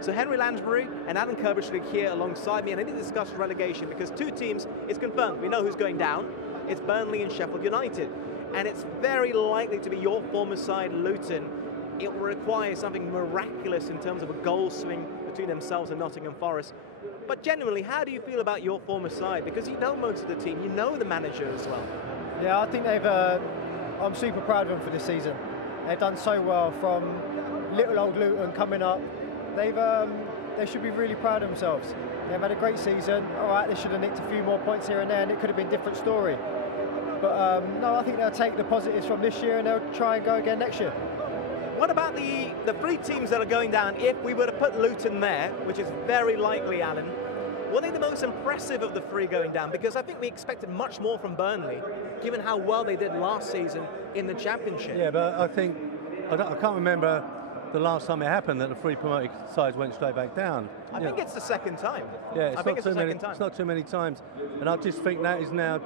So Henry Lansbury and Alan Kirbyshig here alongside me, and I need to discuss relegation because two teams, it's confirmed, we know who's going down. It's Burnley and Sheffield United. And it's very likely to be your former side, Luton. It will require something miraculous in terms of a goal swing between themselves and Nottingham Forest. But genuinely, how do you feel about your former side? Because you know most of the team, you know the manager as well. Yeah, I think I'm super proud of them for this season. They've done so well from little old Luton coming up. They should be really proud of themselves. They've had a great season. All right, they should have nicked a few more points here and there, and it could have been a different story. But no, I think they'll take the positives from this year and they'll try and go again next year. What about the three teams that are going down? If we were to put Luton there, which is very likely, Alan, were they the most impressive of the three going down? Because I think we expected much more from Burnley, given how well they did last season in the Championship. Yeah, but I can't remember the last time it happened that the three promoted sides went straight back down. I think it's the second time. Yeah, it's not too many times. And I just think that is now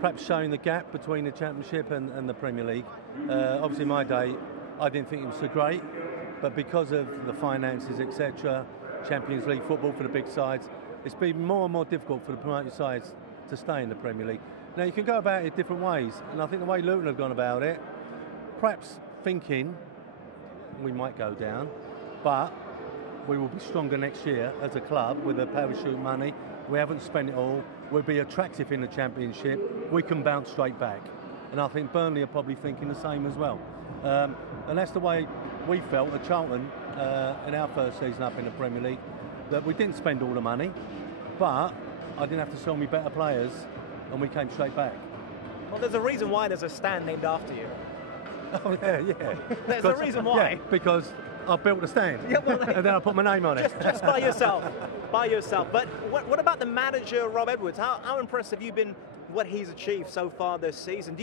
perhaps showing the gap between the Championship and the Premier League. Obviously, in my day, I didn't think it was so great, but because of the finances, etc., Champions League football for the big sides, it's been more and more difficult for the promoted sides to stay in the Premier League. Now, you can go about it different ways, and I think the way Luton have gone about it, perhaps thinking we might go down, but we will be stronger next year as a club with the parachute money. We haven't spent it all. We'll be attractive in the Championship. We can bounce straight back. And I think Burnley are probably thinking the same as well. And that's the way we felt at Charlton in our first season up in the Premier League, that we didn't spend all the money, but I didn't have to sell me better players, and we came straight back. Well, there's a reason why there's a stand named after you. Oh, yeah. There's a reason why. Yeah, because I built a stand, yeah, well, and then I put my name on it. Just by yourself. But what about the manager, Rob Edwards? How impressed have you been with what he's achieved so far this season?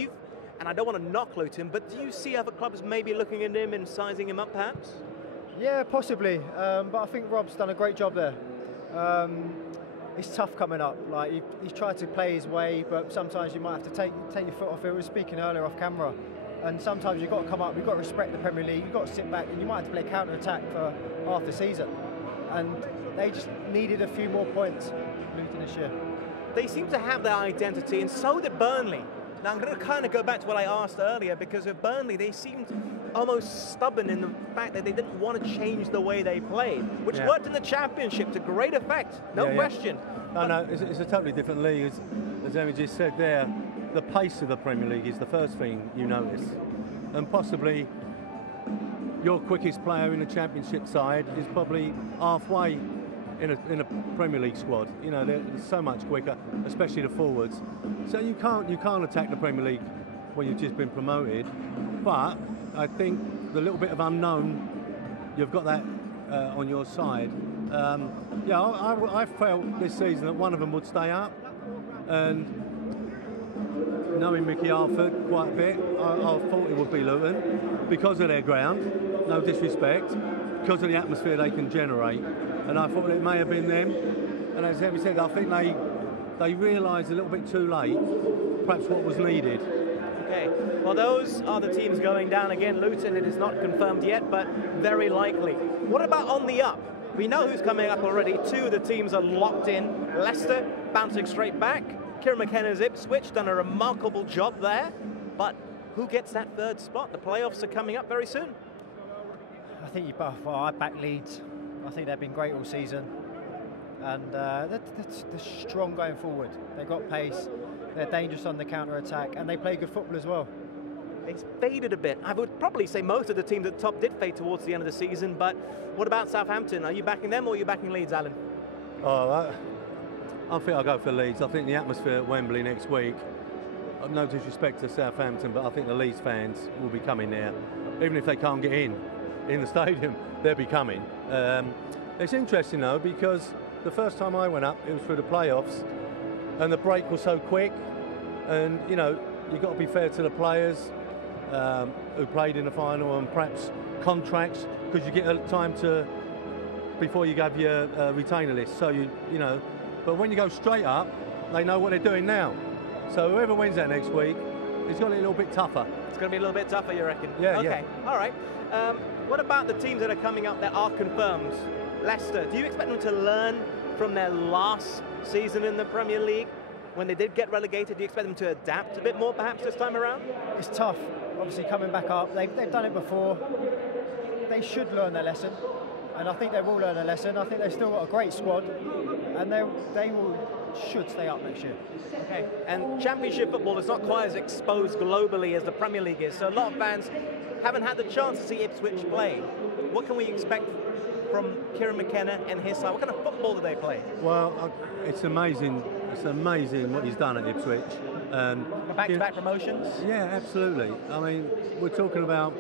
And I don't want to knock Luton, but do you see other clubs maybe looking at him and sizing him up perhaps? Yeah, possibly. But I think Rob's done a great job there. It's tough coming up. Like he's tried to play his way, but sometimes you might have to take your foot off it. We were speaking earlier off camera. And sometimes you've got to come up, you've got to respect the Premier League, you've got to sit back, and you might have to play counter-attack for half the season. And they just needed a few more points, Luton, this year. They seem to have their identity, and so did Burnley. Now I'm going to kind of go back to what I asked earlier, because of Burnley, they seemed almost stubborn in the fact that they didn't want to change the way they played, which worked in the Championship to great effect, no question. No, it's a totally different league, as Emmy just said there. The pace of the Premier League is the first thing you notice, and possibly your quickest player in the Championship side is probably halfway in a Premier League squad. You know, they're so much quicker, especially the forwards. So you can't attack the Premier League when you've just been promoted. But I think the little bit of unknown, you've got that on your side. I felt this season that one of them would stay up, and knowing Mickey Alford quite a bit, I thought it would be Luton because of their ground, no disrespect, because of the atmosphere they can generate, and I thought it may have been them. And as Emmy said, I think they realised a little bit too late perhaps what was needed. Okay, well those are the teams going down again. Luton, it is not confirmed yet, but very likely. What about on the up? We know who's coming up already. Two of the teams are locked in. Leicester bouncing straight back. Kieran McKenna's Ipswich done a remarkable job there, but who gets that third spot? The playoffs are coming up very soon. I think I back Leeds. I think they've been great all season, and they're strong going forward. They've got pace, they're dangerous on the counter-attack, and they play good football as well. It's faded a bit. I would probably say most of the teams at the top did fade towards the end of the season, but what about Southampton? Are you backing them or are you backing Leeds, Alan? I think I'll go for Leeds. I think the atmosphere at Wembley next week, no disrespect to Southampton, but I think the Leeds fans will be coming there. Even if they can't get in the stadium, they'll be coming. It's interesting though, because the first time I went up, it was through the playoffs, and the break was so quick, and you know, you've got to be fair to the players who played in the final, and perhaps contracts, because you get a time to, before you have your retainer list, so you know. But when you go straight up, they know what they're doing now. So whoever wins that next week, it's going to be a little bit tougher. It's going to be a little bit tougher, you reckon? Yeah, okay, all right. What about the teams that are coming up that are confirmed? Leicester, do you expect them to learn from their last season in the Premier League? When they did get relegated, do you expect them to adapt a bit more perhaps this time around? It's tough, obviously coming back up. They've done it before. They should learn their lesson, and I think they will learn a lesson. I think they've still got a great squad, and should stay up next year. Okay, and Championship football is not quite as exposed globally as the Premier League is, so a lot of fans haven't had the chance to see Ipswich play. What can we expect from Kieran McKenna and his side? What kind of football do they play? Well, it's amazing. It's amazing what he's done at Ipswich. Back-to-back promotions? Yeah, absolutely. I mean, we're talking about,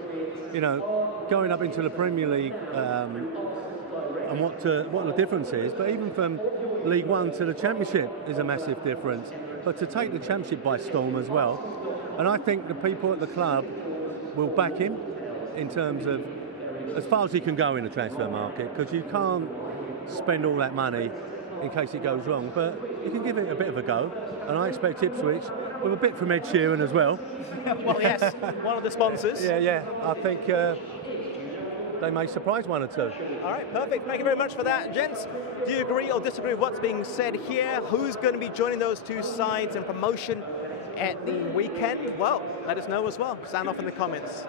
going up into the Premier League and what the difference is. But even from League One to the Championship is a massive difference. But to take the Championship by storm as well, and I think the people at the club will back him in terms of as far as he can go in the transfer market, because you can't spend all that money in case it goes wrong, but you can give it a bit of a go, and I expect Ipswich, with a bit from Ed Sheeran as well. Well, yes, one of the sponsors. Yeah, I think they may surprise one or two. All right, perfect. Thank you very much for that. Gents, do you agree or disagree with what's being said here? Who's going to be joining those two sides in promotion at the weekend? Well, let us know as well. Sound off in the comments.